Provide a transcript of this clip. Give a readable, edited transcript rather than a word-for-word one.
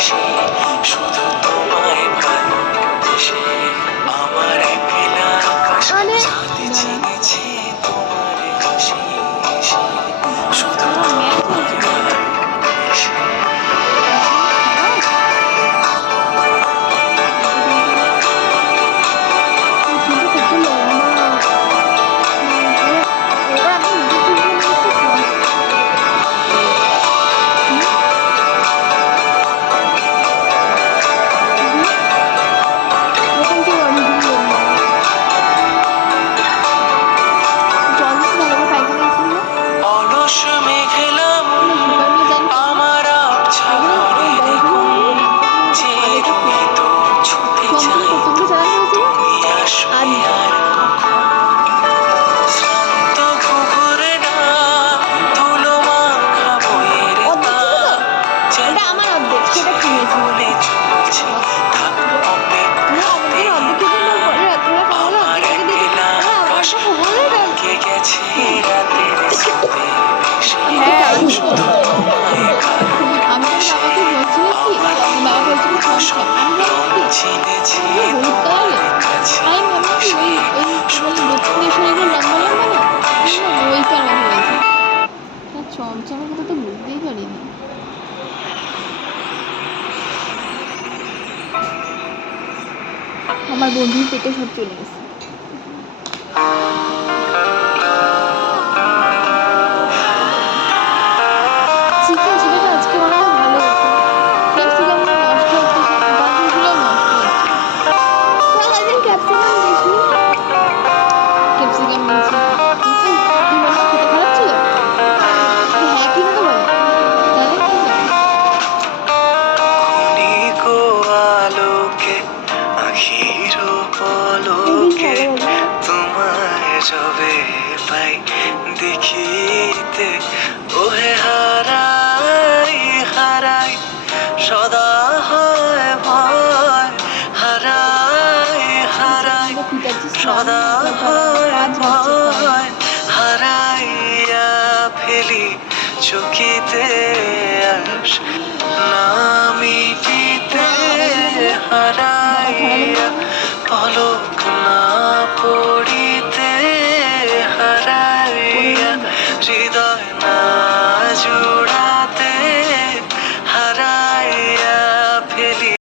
বেশি শুধু তোমায় ভালোবেসে আমার একলা আকাশ চাঁদে চিনেছি তোমার হাসি এসে শুধু তোমায় ভালোবেসে অলস মেঘলা মন আমার আবছা ঘরে দেখুন যে রুই তো ছুটে যাই তুমি আসবে আর কখন শ্রান্ত ঘুঘুরে ডাক ধুলো মাখা বইয়ের তাক যেন বলে চলছে থাকো অপেক্ষাতে আমার একলা আকাশ কে গেছে রাতের স্রোতে ভেসে শুধু তোমায় ভালোবেসে আমার পুরো স্বপ্ন চিনেছি তোমার কাছে এসে শুধু তোমায় ভালোবেসে চমচমের কথা তো বুঝতেই পারিনি। আমার বন্ধুর পেটে সব চলে গেছে। চিকেন ছেলেটা আজকে অনেক ভালো হতো। ক্যাপসিকাম নষ্ট হচ্ছে, গাজরগুলো নষ্ট হচ্ছে। একদিন ক্যাপসিকাম দিয়েছি, ক্যাপসিকাম নিয়েছি, কিন্তু কি বলবো, খেতে খারাপ ছিল। হ্যাঁ কিনতে বলে তাহলে কি জানি। ক্ষণিকো আলোকে আখির পলকে তোমায় যবে পাই দেখিতে ওহে হারাই হারাই সদা হয় ভয় হারাই হারাই সদা হয় ভয় হারাইয়া ফেলি চকিতে আস